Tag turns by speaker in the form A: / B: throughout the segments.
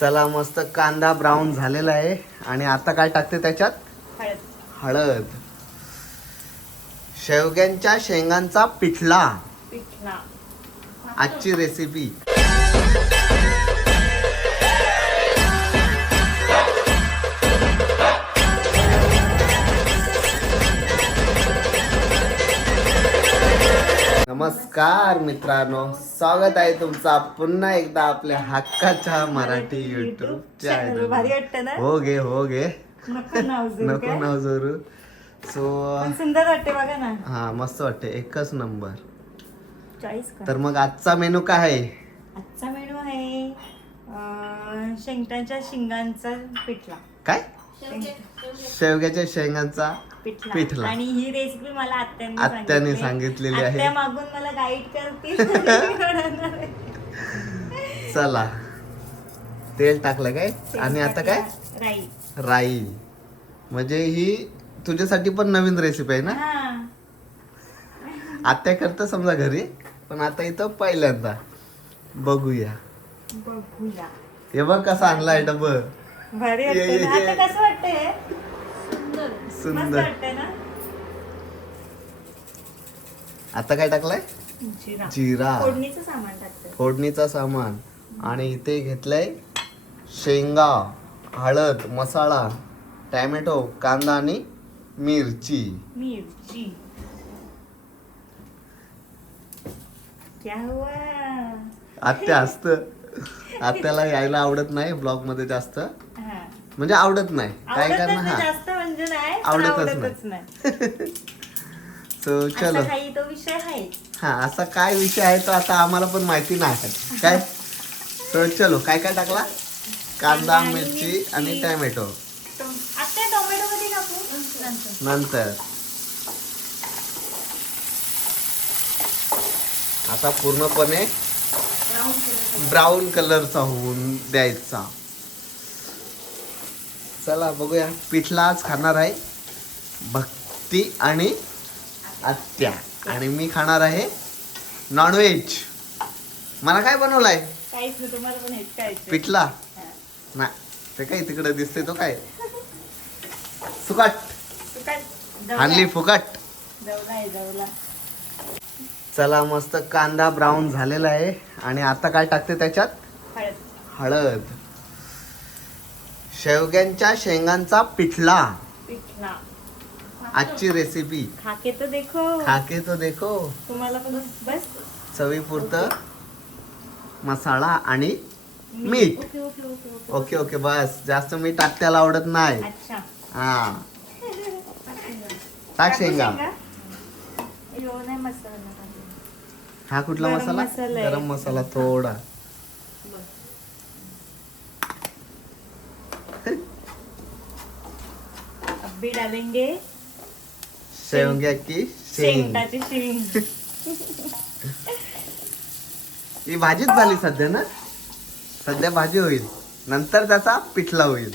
A: चला मस्त कांदा ब्राऊन झालेला आहे. आणि आता काय टाकते त्याच्यात?
B: हळद.
A: शेवग्यांच्या शेंगांचा पिठला.
B: पिठला.
A: आजची रेसिपी नमस्कार मित्रांनो स्वागत आहे तुमचा पुन्हा एकदा आपल्या हक्काच्या मराठी युट्यूब
B: चॅनल भारी
A: चॅनल
B: वाटतं ना?
A: हो गे हो गे
B: नको नाव जोडू
A: नको
B: काय?
A: नाव जोरू सो
B: पण सुंदर वाटते बघा ना.
A: हा मस्त वाटते एकच नंबर.
B: चॉईस
A: तर मग आजचा मेनू काय आहे?
B: आजचा मेनू आहे अं, शेंगटाच्या शिंगांचा पिठला.
A: काय? शेवग्याच्या शेंगांचा
B: पिठला.
A: पिठला.
B: आणि ही रेसिपी मला आत्याने
A: आत्याने सांगितलेली आहे.
B: आत्या मागून मला गाईड
A: चला. तेल टाकलं काय? आणि आता काय?
B: राई.
A: राई. म्हणजे ही तुझ्यासाठी पण नवीन रेसिपी आहे ना? आत्या करतं समजा घरी पण आता इथं पहिल्यांदा. बघूया.
B: बघूया.
A: हे बघ कसा आणलाय डब
B: भारी
A: ये,
B: वाटतंय
A: ये,
B: ना.
A: ये.
B: आता कसं वाटतंय? मस्त
A: सुंदर.
B: वाटतंय ना?
A: आता काय टाकलाय?
B: जिरा.
A: जिरा.
B: फोडणीचं सामान टाकतं
A: फोडणीचा सामान. आणि इथे घेतलंय शेंगा हळद मसाला टॅमॅटो कांदा आणि मिरची.
B: मिरची. क्या हुआ?
A: आत्या असत. आत्याला यायला आवडत नाही ब्लॉगमध्ये जास्त. म्हणजे आवडत नाही. काय
B: आवडतच
A: करणार?
B: नाही
A: हा
B: जास्त म्हणजे नाही पण
A: आवडतच
B: आवडतच नाही.
A: सो चलो.
B: असा काही तो विषय आहे.
A: हा असा काय विषय आहे तो आता आम्हाला पण माहिती नाही. काय? तर चलो काय काय टाकला? कांदा
B: आणि
A: मिरची
B: मिरची.
A: आणि टॅमॅटो.
B: टो- आता टोमॅटो मध्ये टाकू? नंतर.
A: नंतर आता पूर्णपणे ब्राऊन कलरचा होऊन द्यायचा. चला बघूया. पिठला आज खाणार आहे भक्ती आणि आत्या. आणि मी खाणार आहे नॉनव्हेज मला काय बनवलाय?
B: काहीच नाही तुम्हाला पण हेच करायचं
A: पिठला? ना ते काय तिकडे दिसते तो काय? सुकाट आणली फुकट.
B: जवला आहे जवला
A: चला मस्त कांदा ब्राऊन झालेला आहे. आणि आता काय टाकते त्याच्यात?
B: हळद.
A: हळद. शेवग्यांच्या शेंगांचा पिठला.
B: पिठला.
A: आजची रेसिपी
B: खाके तर देखो.
A: खाके तो देखो.
B: तुम्हाला पण बस.
A: चवीपुरतं मसाला आणि मीठ.
B: Okay okay okay okay.
A: Okay okay बस. जास्त मीठ आत्याला आवडत नाही.
B: अच्छा.
A: हा. टाक शेंगा.
B: यो नाही मसाला टाकला.
A: हा कुठला
B: गरम
A: मसाला?
B: मसाला आहे.
A: गरम मसाला थोडा.
B: अभी डालेंगे
A: शेवग्या की शेंग.
B: शेंगटाची शेंग.
A: ही भाजीच झाली सध्या ना? सध्या भाजी होईल. नंतर त्याचा पिठला होईल.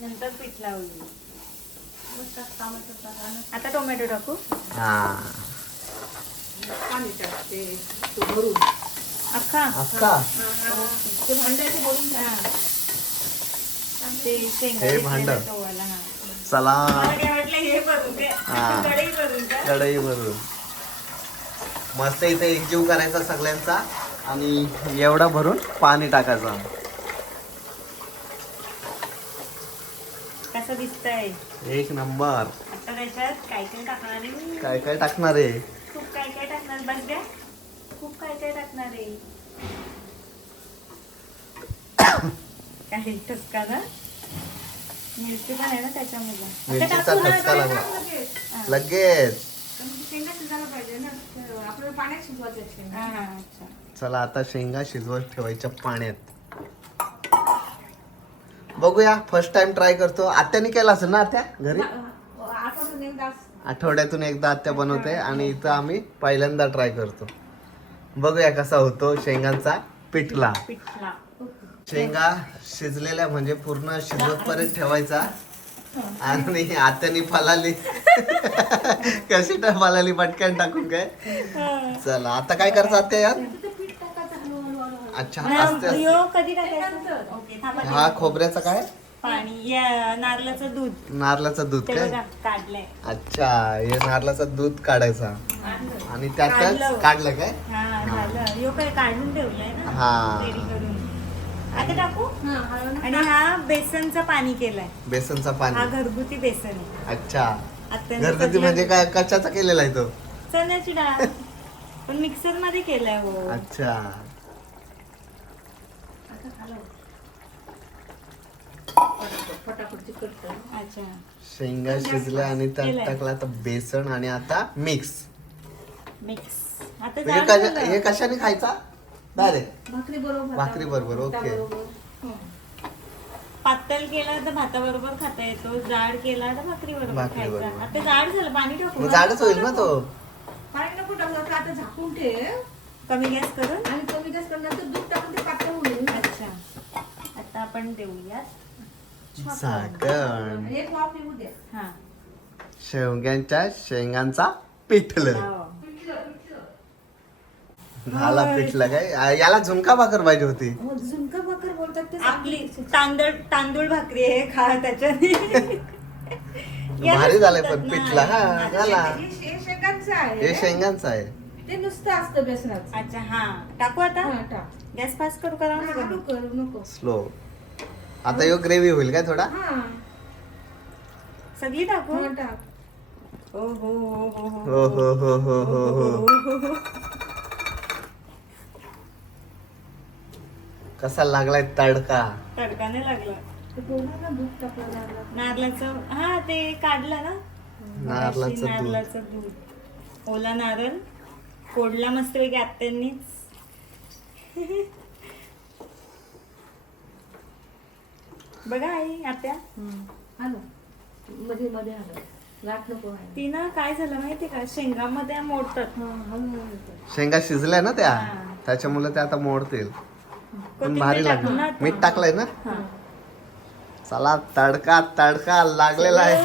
B: नंतर पिठला होईल. आता टोमॅटो टाकू?
A: हा.
B: अख्खा?
A: अक्का
B: हा. ते शेंगा
A: हे. भांड.
B: हे. भरून काय
A: हा.
B: कढई भरून
A: मस्त इथे एकजीव करायचा सगळ्यांचा आणि एवढा भरून पाणी टाकायचं.
B: कसं दिसतंय?
A: एक नंबर.
B: काय काय टाकणार आहे?
A: काय काय टाकणार आहे?
B: खूप काय काय टाकणार? बस द्या. खूप काय काय टाकणार आहे? काही ना? मिरची पण आहे ना त्याच्यामध्ये. आता
A: मिरचीचा
B: टाकू ना,
A: ठसका
B: आता
A: लागला.
B: टाक लगेच. हा. हा, हा.
A: चला आता शेंगा शिजवत ठेवायच्या पाण्यात. बघूया फर्स्ट टाइम ट्राय करतो. आत्याने केला असेल ना आत्या घरी? आठवड्यातून एकदा आत्या बनवते आणि इथं आम्ही पहिल्यांदा ट्राय करतो. बघूया कसा होतो शेंगांचा पिठला.
B: पिठला.
A: शेंगा शिजलेल्या म्हणजे पूर्ण शिजवत पर्यंत ठेवायचा. आणि आत्याने फलाली. कशी टा फलाली पटकन टाकून काय? चला आता काय करता आत्या यात अच्छा असते.
B: कधी टाकायचं?
A: हा खोबऱ्याचा काय?
B: पाणी या नारळाचं दूध.
A: नारळाचं दूध
B: ते
A: काय? अच्छा हे नारळाचं दूध काढायचा. आणि त्यातच
B: काढलं.
A: काढलं काय?
B: हा झालं. यो काय काढून ठेवलंय ना?
A: हा.
B: आता टाकू? आणि हा बेसनचं पाणी केलंय.
A: बेसनचा
B: हा
A: पाणी
B: घरगुती बेसन आहे.
A: अच्छा.
B: अत्यंत
A: घरगुती म्हणजे काय कशाचा केलेला आहे तो?
B: चण्याची डाळ. पण मिक्सरमध्ये केलाय हो.
A: अच्छा. शेंगा शिजल्या आणि त्यात
B: केलंय.
A: टाकला आता बेसन आणि आता मिक्स.
B: मिक्स. आता
A: हे
B: झालं
A: कशा-
B: झालं.
A: हे कशाने खायचा? डायरेक्ट
C: भाकरी बरोबर.
A: भाकरी बरोबर, ओके.
B: पातळ केला तर भाताबरोबर खाता येतो जाड केला तर भाकरी बरोबर
A: भाकरी
B: खायचा.
A: बरोबर.
B: आता जाड झालं पाणी टाकू
A: मग? जाडच होईल ना तो.
C: पाणी नको टाकलं तर आता झाकून ठेव.
B: कमी गॅस करून?
C: आणि कमी जास्त नंतर दूध टाकून ते पातळ होईल.
B: अच्छा. आता आपण देऊयात.
A: झाकण
C: एक वाफ येऊ दे
B: हा.
A: शेवग्यांच्या शेंगांचा पिठलं.
B: हो.
A: झाला पिठलं काय याला झुणका भाकर पाहिजे होती.
C: मग झुणका भाकर बोलतात ते
B: आपली तांदूळ तांदूळ भाकरी आहे खा त्याच्याने. याला
A: भारी झालंय पण. पिठलं. हा झाला.
C: हे शेंगांचं
A: हे
C: आहे.
A: शेंगांचं आहे.
C: ते नुसतं असतं बेसनाचं.
B: अच्छा हा. टाकू आता?
C: हा, टाक.
B: गॅस फास्ट करू का? लावून
C: हळू
B: देऊ?
C: करू नको.
A: स्लो आता यो ग्रेव्ही होईल काय थोडा?
C: हा.
B: सगळी टाकू?
C: हा, टाक.
B: हो हो हो हो
A: हो. हो हो हो हो. कसा लागलाय तडका?
B: तडकाने लागला.
C: ते ना
B: नारळाचं हा ते काढलं ना?
A: नारळाचं दूध.
B: नारळाचं दूध. ओला नारळ. फोडला मस्तपैकी आत्यांनीच. बघा आई आत्या.
C: आलो मध्ये मध्ये आलो. लाट नको व्हायला.
B: तिनं काय झालं माहिती का? शेंगामध्ये मोडतात.
C: हा.
A: शेंगा शिजल्या ना त्या?
B: हा.
A: त्याच्यामुळे ते आता मोडतील. पण भारी लागलं. मीठ टाकलंय ना? चला तडका तडका लागलेला आहे.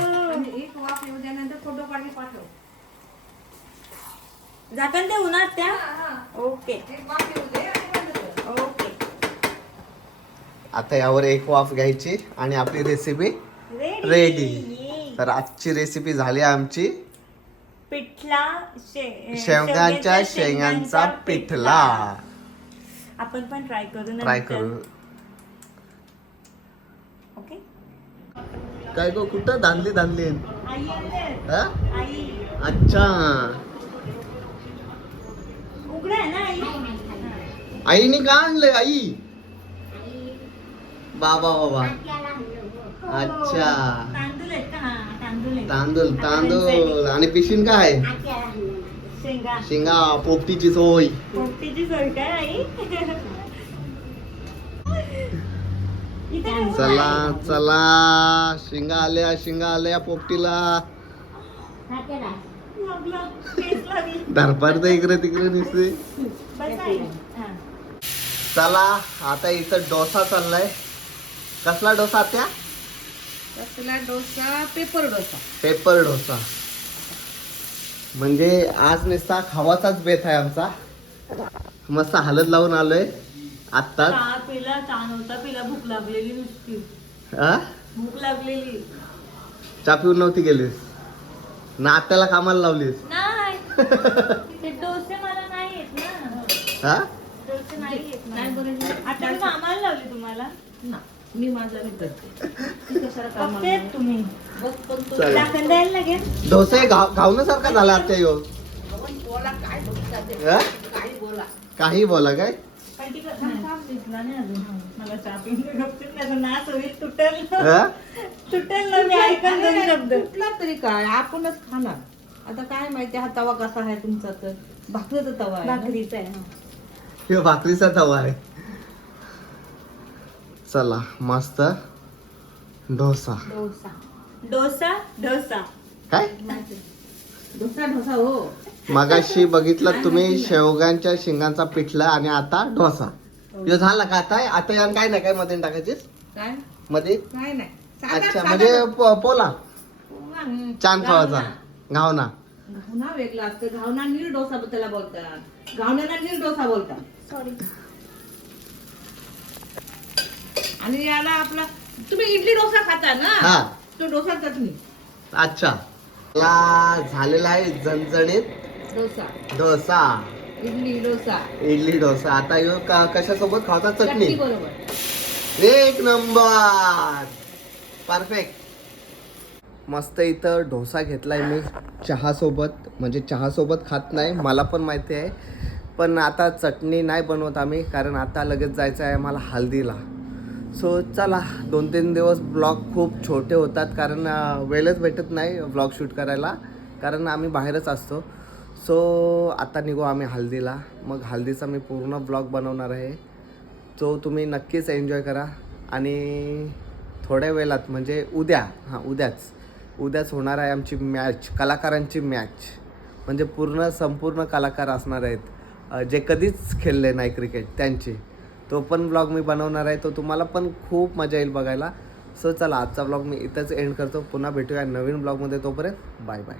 B: ते उन्हात त्या? ओके. ओके.
A: आता यावर एक वाफ घ्यायची आणि आपली रेसिपी
B: रेडी
A: तर आजची रेसिपी झाली आमची.
B: पिठला
A: शेवगाच्या शेंगांचा पिठला.
B: आपण पण ट्राय करू
A: ट्राय करू.
B: ओके
A: काय गो कुठं? धानली
B: धानली
A: अच्छा. आईने का आणलंय? आई. बाबा बाबा अच्छा.
B: तांदूळ तांदूळ
A: आणि पिशीन काय?
B: शेंगा.
A: शेंगा पोपटीची सोय.
B: पोपटीची सोय काय आई?
A: चला. चला शेंगा आल्या शेंगा आल्या पोपटीला. तर इकडे तिकडे दिसते. चला आता इथं डोसा चाललाय. कसला डोसा त्या
C: कसला डोसा? पेपर डोसा.
A: पेपर डोसा. म्हणजे आज नुसता खावाचाच बेत आहे आमचा. मस्त हलत लावून आलोय. आत्ताच.
B: चहा पिला भूक लागलेली नुसती.
A: हा
B: भूक लागलेली.
A: चा पिऊन नव्हती गेलीस? ना आत्याला कामाला लावलीस?
B: नाही. डोसे मला नाही येत ना.
A: हा
B: डोसे नाही येत
C: नाही
B: ना.
C: बरं
B: आता मी कामाला लावली तुम्हाला.
C: ना मी माझा मी करते. ती कशाला कामाला
B: बघते
C: नाही.
B: तुम्ही
C: बघ पण तो
A: चल.
B: दाखल द्यायला लागेल
A: डोसा घाव घावण्यासारखा झाला आत्या यो
C: आपण बोला काय बोलतात ते.
A: हा?
C: काय बोला
A: काही बोला काय
B: पण ती क- नाही, शिजला नाही अजून मला चहा पिऊन गपचूप त्याचा नाच होईल तुटेल ना.
A: हा?
B: तुटेल ना मी ऐकन दोन शब्द
C: कुठला तरी काय आपणच खाणार आता काय माहिती हा तवा कसा आहे तुमचा तर भाकरीचा तवा आहे ना?
B: भाकरीचा आहे हा.
A: हे भाकरीचा तवा आहे चला मस्त डोसा.
B: डोसा. डोसा डोसा.
A: काय?
C: डोसा डोसा हो.
A: मगाशी बघितलं तुम्ही शेवगांच्या शेंगांचा पिठला आणि आता डोसा. ह्यो झाला का आता? आता यान काय नाही काय मध्ये टाकायचीस?
C: काय?
A: मध्ये
C: काय नाही. साधा-
A: अच्छा
C: साधा
A: म्हणजे पो- पोला.
C: हम्म.
A: छान खावाचा. घावना
C: घावना वेगळा असतो. घावना नील डोसा त्याला बोलतात. घावण्याला नील डोसा बोलतात.
B: सॉरी
C: आणि याला आपला तुम्ही इडली डोसा खाता ना?
A: हा.
C: तो डोसा चटणी.
A: अच्छा. ला झालेला आहे झणझणीत
C: डोसा.
A: डोसा.
C: इडली डोसा.
A: इडली डोसा. आता ह्यो का कशासोबत खावता
C: चटणी
A: चटणी.
C: बरोबर.
A: एक नंबर. परफेक्ट मस्त इथं डोसा घेतलाय मी चहासोबत. म्हणजे चहासोबत खात नाही मला पण माहिती आहे. पण आता चटणी नाही बनवत आम्ही कारण आता लगेच जायचं आहे मला हल्दीला. सो चला दोन तीन दिवस ब्लॉग खूप छोटे होतात कारण वेळच भेटत नाही ब्लॉग शूट करायला कारण आम्ही बाहेरच असतो. सो आता निघू आम्ही हल्दीला. मग हल्दीचा मी पूर्ण ब्लॉग बनवणार आहे. तो तुम्ही नक्कीच एन्जॉय करा. आणि थोड्या वेळात म्हणजे उद्या हां उद्याच. उद्याच होणार आहे आमची मॅच कलाकारांची मॅच म्हणजे पूर्ण संपूर्ण कलाकार असणार आहेत. जे कधीच खेळले नाही क्रिकेट त्यांची. तो पण ब्लॉग मी बनवणार आहे. तो तुम्हाला पण खूप मजा येईल बघायला. सो चला आजचा ब्लॉग मी इथंच एंड करतो. पुन्हा भेटूया नवीन ब्लॉगमध्ये तोपर्यंत बाय बाय